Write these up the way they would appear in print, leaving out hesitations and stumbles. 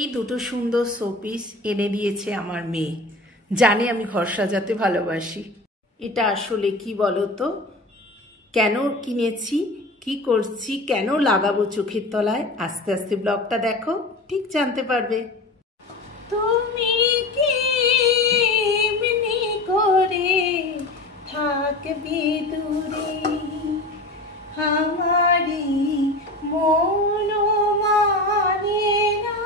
এই দুটো সুন্দর শোপিস এনে দিয়েছে আমার মেয়ে। জানে আমি ঘর সাজাতে ভালোবাসি। এটা আসলে কি বলো তো, কেন কিনেছি, কি করছি, কেন লাগাবো চোখের তলায়, আস্তে আস্তে ব্লগটা দেখো, ঠিক জানতে পারবে। তুমি কি এমনি করে থাকবে দূরে, আমারি মন মানে না,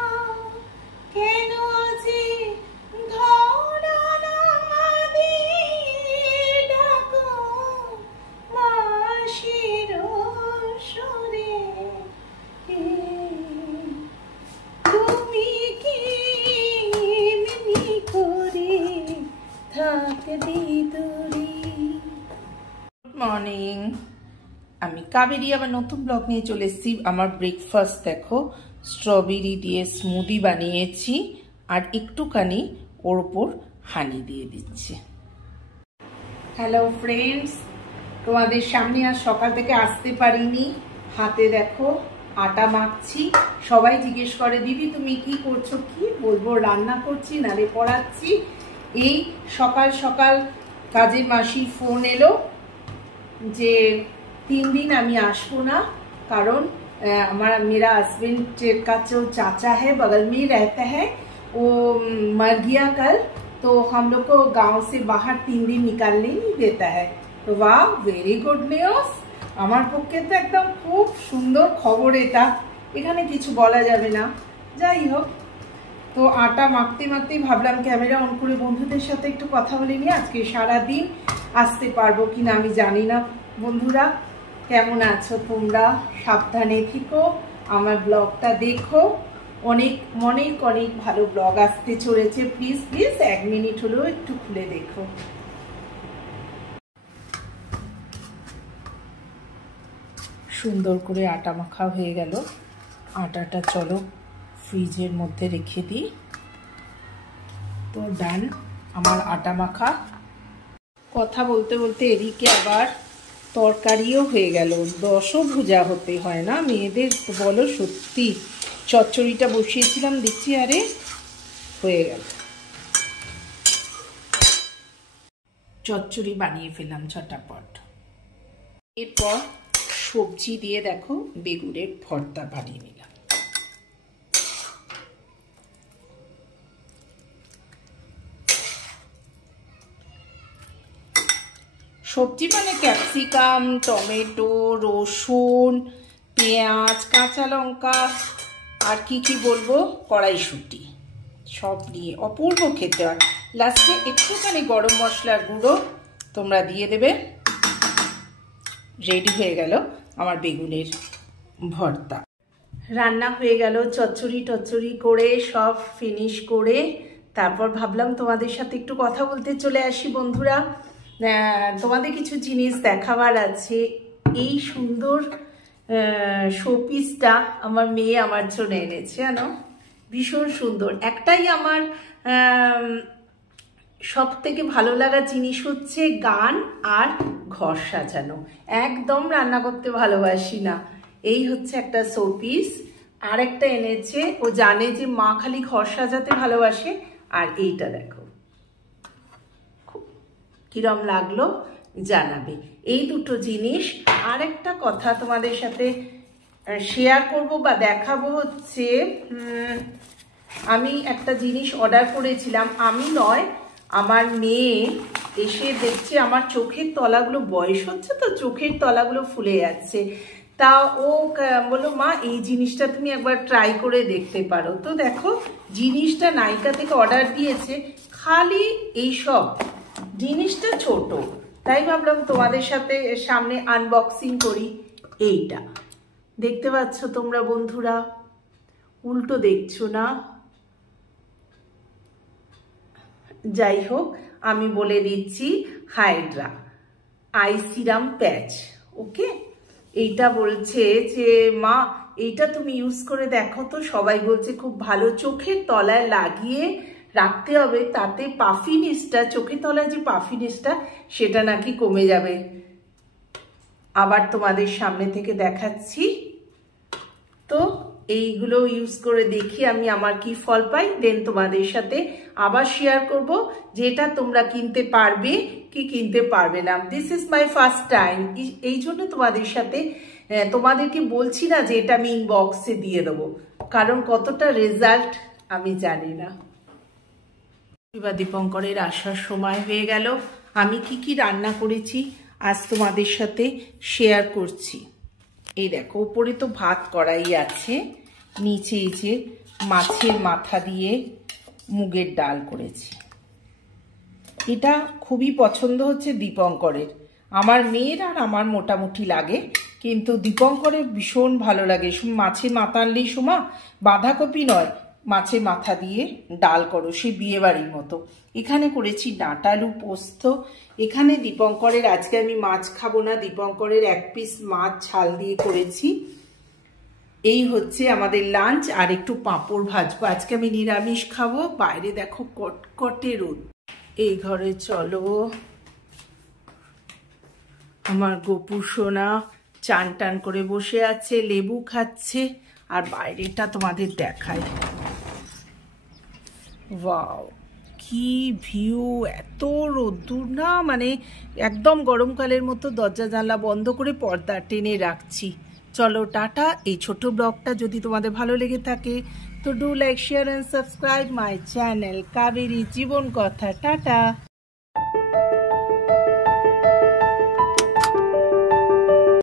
কেন যে ধরা না দিয়ে ডাকো মাসির সুরে, তুমি কি এমনি করে থাকবে দূরে। গুড মর্নিং, আমি কাবেরী আবার নতুন ব্লগ নিয়ে চলে এসেছি। আমার ব্রেকফাস্ট দেখো, স্ট্রবেরি দিয়ে স্মুদি বানিয়েছি আর একটুখানি ওর ওপর হানি দিয়ে দিচ্ছি। হ্যালো ফ্রেন্ডস, তোমাদের সামনে আজ সকাল থেকে আসতে পারিনি। হাতে দেখো আটা মাখছি। সবাই জিজ্ঞেস করে দিদি তুমি কি করছো, কি বলবো, রান্না করছি নালে পড়াচ্ছি। এই সকাল সকাল কাজের মাসির ফোন এলো যে 3 दिन আমি আসবো না, কারণ मेरा हस्बैंड का जो चाचा है बगल में ही रहता है, वो मर गया कल, तो हम लोग को गांव से बाहर 3 दिन निकालने नहीं देता है। तो वाह, वेरी गुड নিউজ। আমার পক্ষে তো একদম খুব সুন্দর খবর এটা, এখানে কিছু বলা যাবে না। যাই হোক, তো আটা মাখতে মাখতেই ভাবলাম ক্যামেরা অন করে বন্ধুদের সাথে একটু কথা বলে নিই। আজকে সারাদিন আসতে পারবো কিনা আমি জানি না। বন্ধুরা কেমন আছো তোমরা, সাবধানে থেকো, আমার ব্লগটা দেখো, অনেক অনেক অনেক ভালো ব্লগ আসতে চলেছে। প্লিজ প্লিজ 1 মিনিট হলেও একটু খুলে দেখো। সুন্দর করে আটা মাখা হয়ে গেল। আটাটা চলো ফ্রিজের মধ্যে রেখে দিই। তো ডান আমার আটা মাখা। কথা বলতে বলতে এদিকে আবার তরকারিও হয়ে গেল। 10ও ভুজা হতে হয় না মেয়েদের, বলো সত্যি। চচ্চড়িটা বসিয়েছিলাম, দেখছি আরে হয়ে গেল। চচ্চড়ি বানিয়ে ফেললাম ঝটাপট। এরপর সবজি দিয়ে দেখো বেগুনের ভর্তা বানিয়ে নিলাম। সবজি মানে ক্যাপসিকাম, টমেটো, রসুন, পেঁয়াজ, কাঁচা লঙ্কা আর কি কি বলবো, কড়াইশুঁটি সব নিয়ে অপূর্ব খেতে হয়। লাস্টে একটুখানি গরম মশলার গুঁড়ো তোমরা দিয়ে দেবে। রেডি হয়ে গেল আমার বেগুনের ভর্তা। রান্না হয়ে গেল, চচ্চড়ি করে সব ফিনিশ করে তারপর ভাবলাম তোমাদের সাথে একটু কথা বলতে চলে আসি। বন্ধুরা তোমাদের কিছু জিনিস দেখাবার আছে। এই সুন্দর শোপিসটা আমার মেয়ে আমার জন্য এনেছে, জানো, ভীষণ সুন্দর। একটাই আমার সব থেকে ভালো লাগা জিনিস হচ্ছে গান আর ঘর সাজানো। একদম রান্না করতে ভালোবাসি না। এই হচ্ছে একটা শোপিস। আর একটা এনেছে, ও জানে যে মা খালি ঘর সাজাতে ভালোবাসে। আর এইটা দেখো কিরম লাগলো জানাবে। এই দুটো জিনিস। আর একটা কথা তোমাদের সাথে শেয়ার করব বা দেখাবো হচ্ছে, আমি একটা জিনিস অর্ডার করেছিলাম, আমি নয় আমার মেয়ে এসে দেখছে আমার চোখের তলাগুলো, বয়স হচ্ছে তো চোখের তলাগুলো ফুলে যাচ্ছে। তা ও বললো মা এই জিনিসটা তুমি একবার ট্রাই করে দেখতে পারো। তো দেখো জিনিসটা নাইকা থেকে অর্ডার দিয়েছে, খালি এইসব জিনিসটা ছোট, তাই ভাবলাম তোমাদের সাথে সামনে আনবক্সিং করি। এইটা দেখতে পাচ্ছ তোমরা বন্ধুরা, উল্টো দেখছো না? যাই হোক, আমি বলে দিচ্ছি হাইড্রা আই সিরাম প্যাচ। ওকে, এইটা বলছে যে মা এইটা তুমি ইউজ করে দেখো তো, সবাই বলছে খুব ভালো, চোখের তলায় লাগিয়ে রাখতে হবে, তাতে পাফিনেসটা, চোখের তলায় যে পাফিনেসটা সেটা নাকি কমে যাবে। আবার তোমাদের সামনে থেকে দেখাচ্ছি। তো এইগুলো ইউজ করে দেখি আমি আমার কি ফল পাই, দেন তোমাদের সাথে আবার শেয়ার করব যেটা তোমরা কিনতে পারবে কি কিনতে পারবে না। This is my first time, এই জন্য তোমাদের সাথে তোমাদেরকে বলছি না যে এটা আমি ইনবক্সে দিয়ে দেবো, কারণ কতটা রেজাল্ট আমি জানি না। এবার দীপঙ্করের আসার সময় হয়ে গেল। আমি কি কি রান্না করেছি আজ তোমাদের সাথে শেয়ার করছি। এই দেখো, উপরে তো ভাত কড়াই আছে, নিচে এই যে মাছের মাথা দিয়ে মুগের ডাল করেছি। এটা খুবই পছন্দ হচ্ছে দীপঙ্করের, আমার মেয়ের আর আমার মোটামুটি লাগে, কিন্তু দীপঙ্করের ভীষণ ভালো লাগে। মাছের মাথা আনলেই সোমা বাঁধাকপি নয়, মাছের মাথা দিয়ে ডাল করো, সে বিয়ে বাড়ির মতো। এখানে করেছি ডাঁটা আলু পোস্ত। এখানে দীপঙ্করের, আজকে আমি মাছ খাবো না, দীপঙ্করের 1 পিস মাছ ঝাল দিয়ে করেছি। এই হচ্ছে আমাদের লাঞ্চ, আর একটু পাঁপড় ভাজবো। আজকে আমি নিরামিষ খাবো। বাইরে দেখো কটকটে রোদ। এই ঘরে চলো, আমার গোপু সোনা চান টান করে বসে আছে, লেবু খাচ্ছে, আর বাইরেটা তোমাদের দেখায়। ওয়াও, কি ভিউ! এত রোদ্দুর না, মানে একদম গরমকালের মতো। দরজা জানলা বন্ধ করে পর্দা টেনে রাখছি। চলো টাটা। এই ছোট ব্লগটা যদি তোমাদের ভালো লেগে থাকে তো do like, share and subscribe my channel Kaberi Jibon Kotha. Tata.